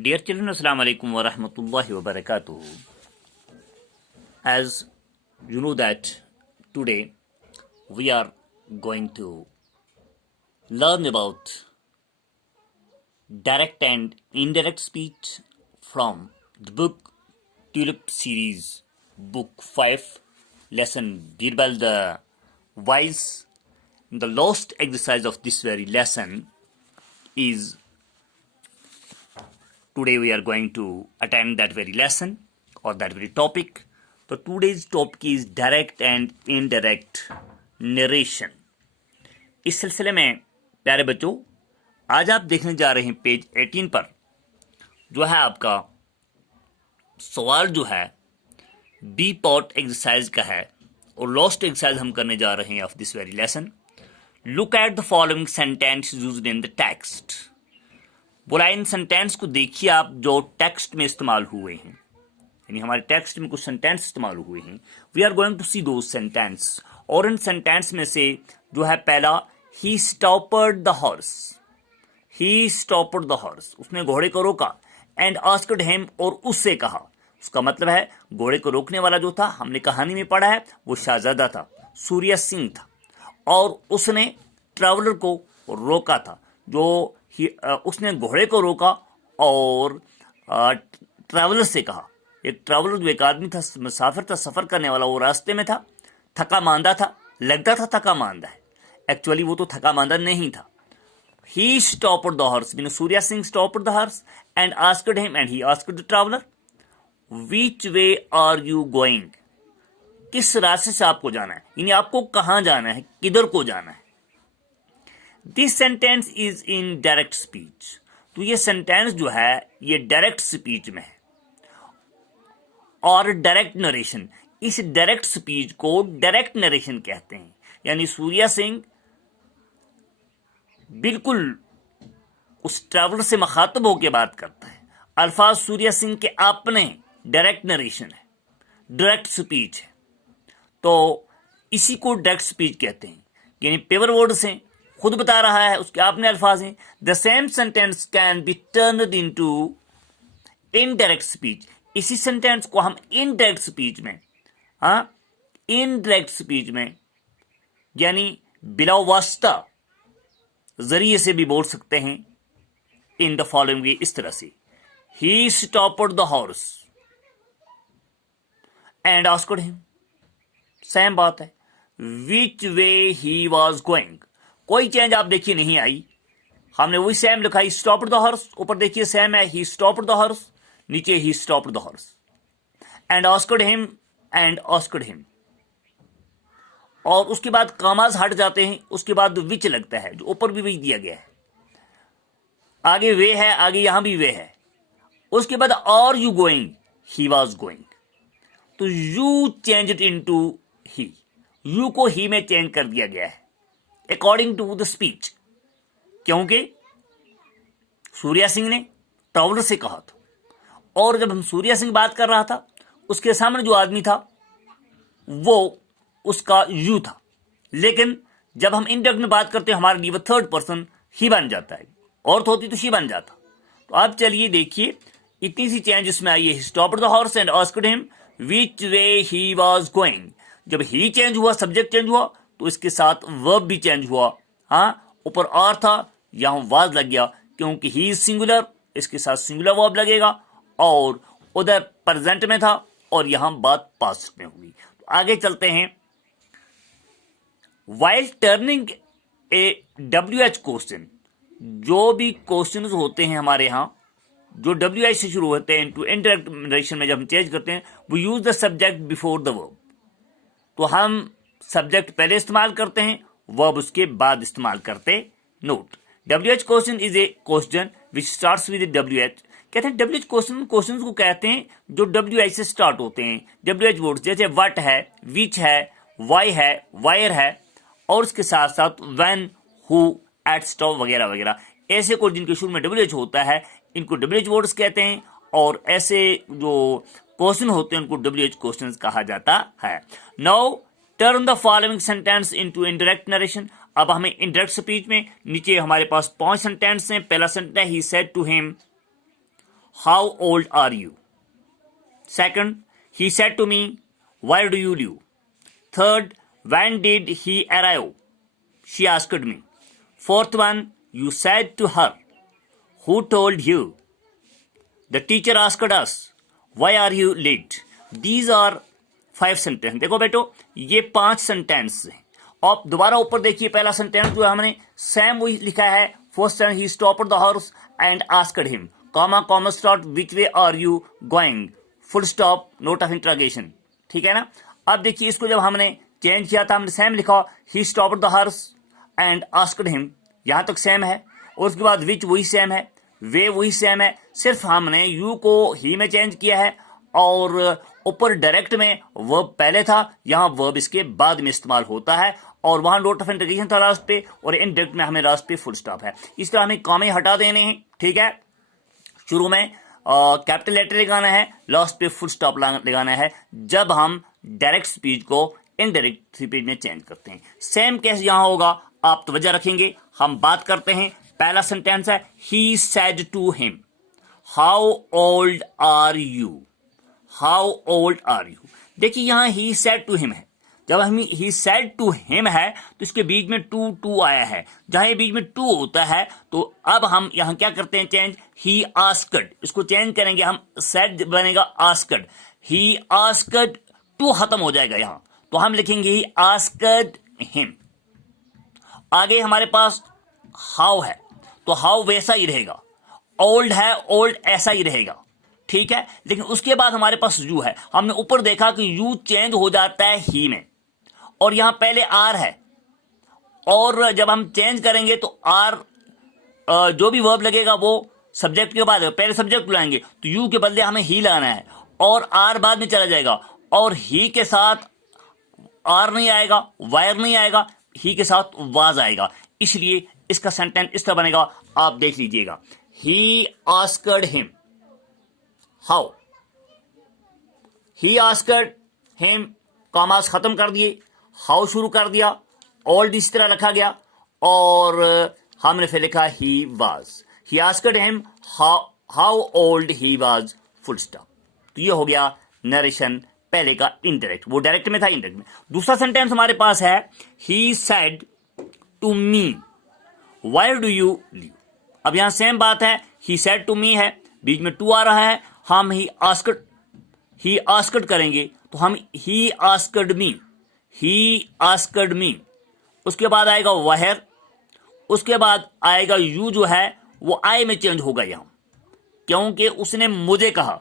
Dear children, Assalamu alaikum wa rahmatullahi wa barakatuh. As you know that today we are going to learn about direct and indirect speech from the book Tulip series, book 5, lesson Birbal the Wise. The last exercise of this very lesson is today we are going to attend that very lesson or that very topic. So today's topic is direct and indirect narration. इस सिलसिले में प्यारे बच्चों, आज आप देखने जा रहे हैं पेज 18 पर जो है आपका सवाल जो है बी पॉट एक्सरसाइज का है और लास्ट एक्सरसाइज हम करने जा रहे हैं of this very lesson. Look at the following sentence used in the text. बोला इन सेंटेंस को देखिए आप जो टेक्स्ट में इस्तेमाल हुए हैं, यानी हमारे टेक्स्ट में कुछ सेंटेंस इस्तेमाल हुए हैं. We are going to see those sentence. और इन सेंटेंस में से जो है पहला, he stopped the horse. He stopped the horse, उसने घोड़े को रोका. एंड आस्क्ड हिम, और उससे कहा. उसका मतलब है घोड़े को रोकने वाला जो था, हमने कहानी में पढ़ा है, वो शहजादा था, सूर्या सिंह था. और उसने ट्रैवलर को रोका था. जो उसने घोड़े को रोका और ट्रैवलर से कहा. एक ट्रैवलर जो एक आदमी था, मुसाफिर था, सफर करने वाला, वो रास्ते में था, थका मांदा था, लगता था थका मांदा है, एक्चुअली वो तो थका मांदा नहीं था. He stopped the horse, mean Surya Singh stopped the horse and asked him, and he asked the traveller, which way are you going. किस रास्ते से आपको जाना है, यानी आपको कहां जाना है, किधर को जाना है. This sentence is in direct speech. तो ये सेंटेंस जो है ये डायरेक्ट स्पीच में है और डायरेक्ट नरेशन. इस डायरेक्ट स्पीच को डायरेक्ट नरेशन कहते हैं. यानी सूर्या सिंह बिल्कुल उस ट्रैवलर से मुखातब होकर बात करता है. अल्फाज सूर्या सिंह के अपने, डायरेक्ट नरेशन है, डायरेक्ट स्पीच है. तो इसी को डायरेक्ट स्पीच कहते हैं. यानी पेवर वर्ड से खुद बता रहा है, उसके अपने अल्फाज हैं. The same sentence can be turned into indirect speech. इसी सेंटेंस को हम इनडायरेक्ट स्पीच में, इनडायरेक्ट स्पीच में यानी बिला वास्ता जरिए से भी बोल सकते हैं. इन द फॉलोइंग वे, इस तरह से. ही stopped the horse and asked him, same बात है. विच वे ही वॉज गोइंग, कोई चेंज आप देखिए नहीं आई, हमने वही सेम लिखा. ही स्टॉप्ड द हॉर्स, ऊपर देखिए सेम है, ही स्टॉप्ड द हॉर्स, नीचे ही stopped the horse. And asked him, and asked him. और उसके बाद कामाज हट जाते हैं, उसके बाद विच लगता है, जो ऊपर भी विच दिया गया है. आगे वे है, आगे यहां भी वे है. उसके बाद are you going, he was going. तो you change it into he, you को ही में चेंज कर दिया गया है अकॉर्डिंग टू द स्पीच, क्योंकि सूर्या सिंह ने ट्रैवलर से कहा था. और जब हम सूर्या सिंह बात कर रहा था, उसके सामने जो आदमी था वो उसका यू था. लेकिन जब हम इंडायरेक्ट में बात करते हैं, हमारे लिए वो थर्ड पर्सन ही बन जाता है. और तो होती तो शी बन जाता. तो अब चलिए देखिए, इतनी सी चेंज इसमें आई है. Stopped the horse and asked him which way he was going. जब ही चेंज हुआ, सब्जेक्ट चेंज हुआ, तो इसके साथ वर्ब भी चेंज हुआ. ऊपर आर था, यहां वाज लग गया, क्योंकि ही इज सिंगुलर, इसके साथ सिंगुलर वर्ब लगेगा. और उधर प्रेजेंट में था और यहां बात पास्ट में हुई. तो आगे चलते हैं. वाइल टर्निंग ए WH क्वेश्चन, जो भी क्वेश्चन होते हैं हमारे यहां जो WH से शुरू होते हैं इनटू इनडायरेक्ट नरेशन में, जब हम चेंज करते हैं, वो use the subject before the verb. तो हम सब्जेक्ट पहले इस्तेमाल करते हैं, वर्ब उसके बाद इस्तेमाल करते. Note, WH question is a question which starts with WH. कहते हैं WH क्वेश्चन को कहते हैं जो WH से स्टार्ट होते हैं. WH वर्ड्स जैसे व्हाट है, विच है, वाई है, वायर है, और उसके साथ साथ व्हेन, हु, एट, स्टॉप वगैरह वगैरह. ऐसे को जिनके शुरू में WH होता है, इनको WH वर्ड्स कहते हैं. और ऐसे जो क्वेश्चन होते हैं उनको WH क्वेश्चंस कहा जाता है. Now turn the following sentence into indirect narration. अब हमें इनडायरेक्ट स्पीच में नीचे हमारे पास 5 सेंटेंस हैं. पहला sentence, he said to him how old are you. Second, he said to me, where do you live? Third, when did he arrive? She asked me. Fourth one, you said to her, who told you? The teacher asked us, why are you late? These are 5 sentences. देखो बेटो, ये 5 sentence हैं. अब दोबारा ऊपर देखिए, पहला sentence जो है हमने सेम वही लिखा है. First sentence, he stopped the horse and asked him, comma start, which way are you going? Full stop, note of interrogation. ठीक है ना. अब देखिए, इसको जब हमने चेंज किया था, हमने सेम लिखा, ही stopped the horse and asked him. यहां तक सेम है. और उसके बाद विच वही सेम है, वे वही सेम है. सिर्फ हमने यू को ही में चेंज किया है और ऊपर डायरेक्ट में वर्ब पहले था, यहां वर्ब इसके बाद में इस्तेमाल होता है. और वहां नोट ऑफ इंट्रोगेशन था लास्ट पे, और इनडायरेक्ट में हमें लास्ट पे फुल स्टॉप है. इस तरह हमें कॉमे हटा देने हैं. ठीक है. शुरू में कैपिटल लेटर लगाना है, लास्ट पे फुल स्टॉप लगाना है जब हम डायरेक्ट स्पीच को इनडायरेक्ट स्पीच में चेंज करते हैं. सेम केस यहां होगा, आप तवज्जो रखेंगे. हम बात करते हैं. पहला सेंटेंस है, he said to him, how old are you. How old are you. देखिए यहां ही सेड टू हिम है. जब हम ही सेड टू हिम है तो इसके बीच में टू आया है. जहां ये बीच में टू होता है तो अब हम यहां क्या करते हैं, चेंज. ही आस्क्ड, इसको चेंज करेंगे हम, सेड बनेगा आस्क्ड. ही आस्क्ड, टू खत्म हो जाएगा यहां, तो हम लिखेंगे ही आस्क्ड हिम. आगे हमारे पास हाउ है, तो हाउ वैसा ही रहेगा. ओल्ड है, ओल्ड ऐसा ही रहेगा. ठीक है. लेकिन उसके बाद हमारे पास यू है. हमने ऊपर देखा कि यू चेंज हो जाता है ही में, और यहां पहले आर है, और जब हम चेंज करेंगे तो आर जो भी वर्ब लगेगा वो सब्जेक्ट के बाद, पहले सब्जेक्ट लाएंगे तो यू के बदले हमें ही लगाना है, और आर बाद में चला जाएगा, और ही के साथ आर नहीं आएगा, वायर नहीं आएगा, ही के साथ वाज आएगा. इसलिए इसका सेंटेंस इस तरह बनेगा, आप देख लीजिएगा. He asked him how. He asked him, commas खत्म कर दिए, हाउ शुरू कर दिया, ओल्ड इस तरह रखा गया, और हमने फिर लिखा he was. He asked him how old he was, full stop. तो ये हो गया नरेशन पहले का इनडायरेक्ट. वो डायरेक्ट में था, इनडायरेक्ट में. दूसरा सेंटेंस हमारे पास है, he said to me, where do you live. अब यहां सेम बात है, ही सेड टू मी है, बीच में टू आ रहा है. हम ही आस्क्ड करेंगे तो हम ही आस्क्ड मी, ही आस्क्ड मी. उसके बाद आएगा वेयर, उसके बाद आएगा यू, जो है वो आई में चेंज होगा यहां, क्योंकि उसने मुझे कहा.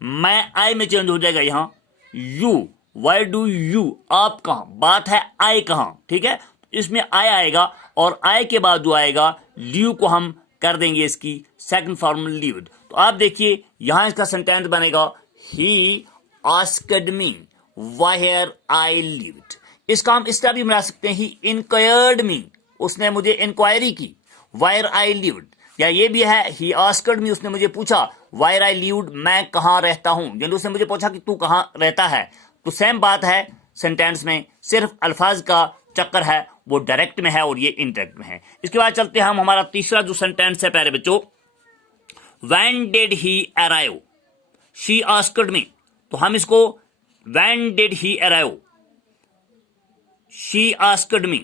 मैं आई में चेंज हो जाएगा यहां. यू, वाई डू यू, आप कहां, बात है आई कहां. ठीक है. इसमें आई आएगा, और आई के बाद जो आएगा लीव को हम कर देंगे इसकी सेकंड फॉर्म लिव्ड. तो आप देखिए यहां इसका सेंटेंस बनेगा, he asked me where I lived. इसका हम इस तरह भी बना सकते हैं, ही इंक्वायर्ड मी, उसने मुझे इंक्वायरी की, वेयर आई लिव्ड. या ये भी है, ही आस्क्ड मी, उसने मुझे पूछा, वेयर आई लिव्ड, मैं कहां रहता हूं, यानी उसने मुझे पूछा कि तू कहां रहता है. तो सेम बात है सेंटेंस में, सिर्फ अल्फाज का चक्कर है, वो डायरेक्ट में है और ये इनडायरेक्ट में है. इसके बाद चलते हैं हम हमारा तीसरा जो सेंटेंस है प्यारे बच्चों, When did he arrive? She asked me. तो हम इसको When did he arrive? She asked me.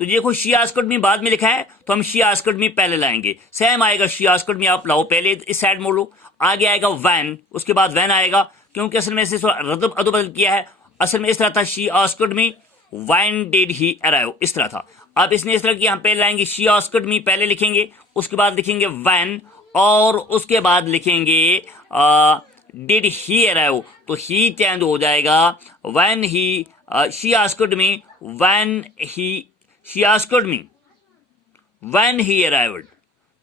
तो देखो she asked me बाद में लिखा है, तो हम she asked me पहले लाएंगे. सेम आएगा she asked me, आप लाओ पहले इस साइड मोड़ लो. आगे आएगा when, उसके बाद when आएगा, क्योंकि असल में इसे रद्द अदबदल किया है. असल में इस तरह था, she asked me when did he arrive, इस तरह था. अब इसने इस तरह किया, हम पहले लाएंगे she asked me पहले लिखेंगे, उसके बाद लिखेंगे when, और उसके बाद लिखेंगे डिड ही अराइव, तो ही चेंज हो जाएगा. When he, she asked me when he, she asked me when he arrived.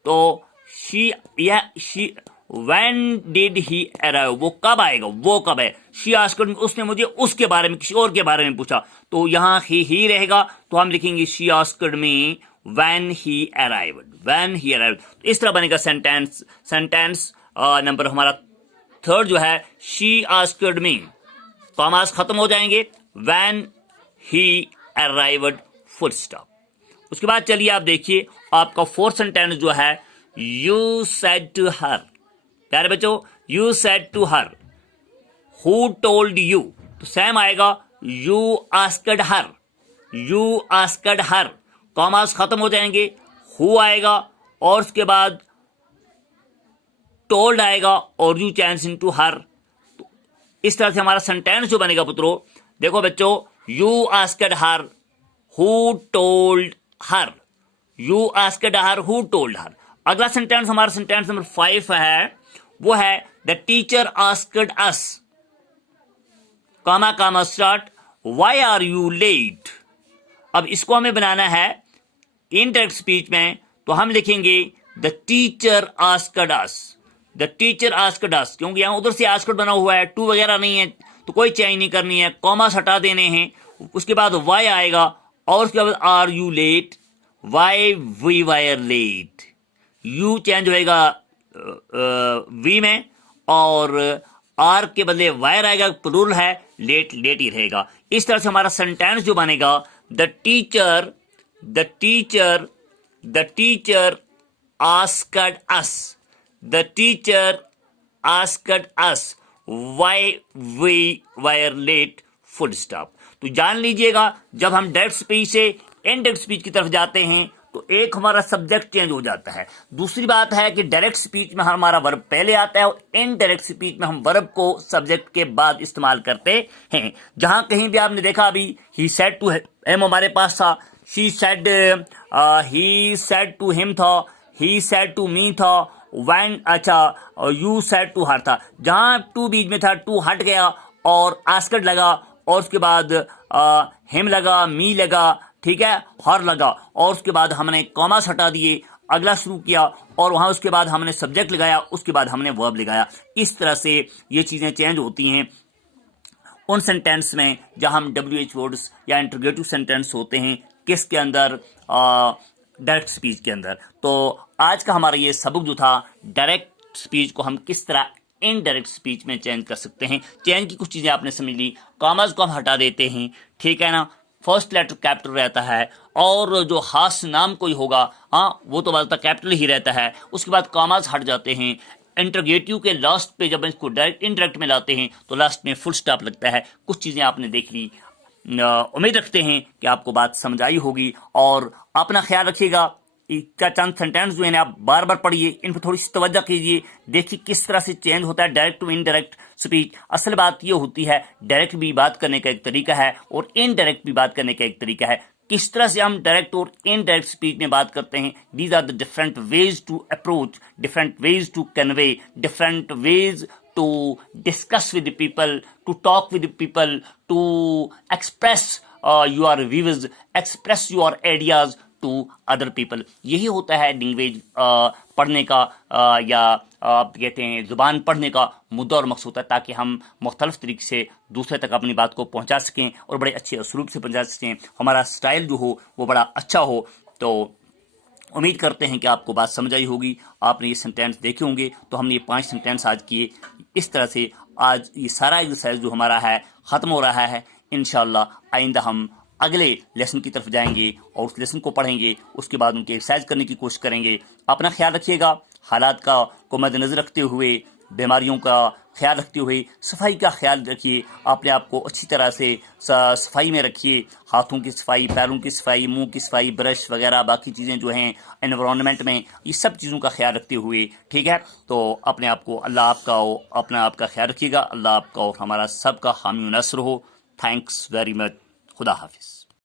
तो शी, या she, when did he arrive, वो कब आएगा, वो कब है. शी आस्क्ड मी, उसने मुझे उसके बारे में, किसी और के बारे में पूछा, तो यहाँ ही रहेगा, तो हम लिखेंगे she asked me when he arrived, when he arrived. तो इस तरह बनेगा सेंटेंस नंबर हमारा थर्ड जो है, she asked me, कॉमास खत्म हो जाएंगे, when he arrived, full stop. उसके बाद चलिए आप देखिए आपका फोर्थ सेंटेंस जो है, you said to her, प्यारे बच्चों, you said to her, who told you, तो सेम आएगा you asked her, you asked her, commas खत्म हो जाएंगे, हु आएगा और उसके बाद टोल्ड आएगा और यू चेंज इनटू हर। तो इस तरह से हमारा सेंटेंस जो बनेगा पुत्रों, देखो बच्चों, you asked her, who told her, you asked her, who told her. अगला सेंटेंस हमारा सेंटेंस नंबर 5 है, वो है the teacher asked us, comma start, why are you late. अब इसको हमें बनाना है इनडायरेक्ट स्पीच में, तो हम लिखेंगे the teacher asked us, the teacher asked अस, क्योंकि यहां उधर से आस्क्ड बना हुआ है, टू वगैरह नहीं है, तो कोई चेंज नहीं करनी है, कॉमास हटा देने हैं, उसके बाद वाई आएगा और उसके बाद are you late, why we were late, you change होएगा वी में और आर के बदले वायर आएगा, प्लूरल है, लेट लेट ही रहेगा। इस तरह से हमारा सेंटेंस जो बनेगा, the teacher asked us, the teacher asked us why we were late, full stop. तो जान लीजिएगा, जब हम डायरेक्ट स्पीच से इनडायरेक्ट स्पीच की तरफ जाते हैं तो एक हमारा सब्जेक्ट चेंज हो जाता है। दूसरी बात है कि डायरेक्ट स्पीच में हमारा वर्ब पहले आता है और इनडायरेक्ट स्पीच में हम वर्ब को सब्जेक्ट के बाद इस्तेमाल करते हैं। जहां कहीं भी आपने देखा, अभी ही सेड टू हिम हमारे पास था, she said, he said to him था, ही सेड टू मी था, व्हेन, अच्छा यू सेड टू हर था। जहां टू बीच में था, टू हट गया और आस्क्ड लगा और उसके बाद हिम लगा, मी लगा, ठीक है, हर लगा और उसके बाद हमने कॉमास हटा दिए, अगला शुरू किया और वहां उसके बाद हमने सब्जेक्ट लगाया, उसके बाद हमने वर्ब लगाया। इस तरह से ये चीजें चेंज होती हैं उन सेंटेंस में जहां हम WH वर्ड्स या इंटरोगेटिव सेंटेंस होते हैं, किसके अंदर, डायरेक्ट स्पीच के अंदर। तो आज का हमारा ये सबक जो था, डायरेक्ट स्पीच को हम किस तरह इनडायरेक्ट स्पीच में चेंज कर सकते हैं। चेंज की कुछ चीजें आपने समझ ली, कॉमास को हम हटा देते हैं, ठीक है ना, फर्स्ट लेटर कैपिटल रहता है और जो खास नाम कोई होगा, हाँ, वो तो बस कैपिटल ही रहता है, उसके बाद कॉमास हट जाते हैं। इंटरोगेटिव के लास्ट पे जब इसको डायरेक्ट इनडायरेक्ट में लाते हैं तो लास्ट में फुल स्टॉप लगता है। कुछ चीजें आपने देख ली, उम्मीद रखते हैं कि आपको बात समझ आई होगी और अपना ख्याल रखिएगा। इसका चंद सेंटेंस जो है आप बार बार पढ़िए, इन पर थोड़ी सी तवज्जो कीजिए, देखिए किस तरह से चेंज होता है डायरेक्ट टू इनडायरेक्ट स्पीच। असल बात ये होती है, डायरेक्ट भी बात करने का एक तरीका है और इनडायरेक्ट भी बात करने का एक तरीका है। किस तरह से हम डायरेक्ट और इनडायरेक्ट स्पीच में बात करते हैं, these are the different ways to approach, different ways to convey, different ways to discuss with the people, to talk with the people, to express your views, express your ideas to other people। यही होता है language पढ़ने का या आप कहते हैं जुबान पढ़ने का मुद्दा और मकसद होता है, ताकि हम मुख्तलिफ तरीके से दूसरे तक अपनी बात को पहुंचा सकें और बड़े अच्छे उसलूब से पहुंचा सकें, हमारा स्टाइल जो हो वो बड़ा अच्छा हो। तो उम्मीद करते हैं कि आपको बात समझ आई होगी। आपने ये सेंटेंस देखे होंगे, तो हमने ये 5 सेंटेंस आज किए। इस तरह से आज ये सारा एक्सरसाइज जो हमारा है ख़त्म हो रहा है। इंशाल्लाह आइंदा हम अगले लेसन की तरफ जाएंगे और उस लेसन को पढ़ेंगे, उसके बाद उनकी एक्सरसाइज करने की कोशिश करेंगे। अपना ख्याल रखिएगा, हालात को मद्देनज़र रखते हुए, बीमारियों का ख्याल रखते हुए सफाई का ख्याल रखिए। अपने आप को अच्छी तरह से सफाई में रखिए, हाथों की सफाई, पैरों की सफाई, मुंह की सफाई, ब्रश वगैरह बाकी चीज़ें जो हैं एनवायरनमेंट में, ये सब चीज़ों का ख्याल रखते हुए, ठीक है। तो अपने आप को, अल्लाह आपका हो, अपना आपका ख्याल रखिएगा। अल्लाह आपका और हमारा सबका हामी नसर हो। Thanks very much. खुदा हाफिज़।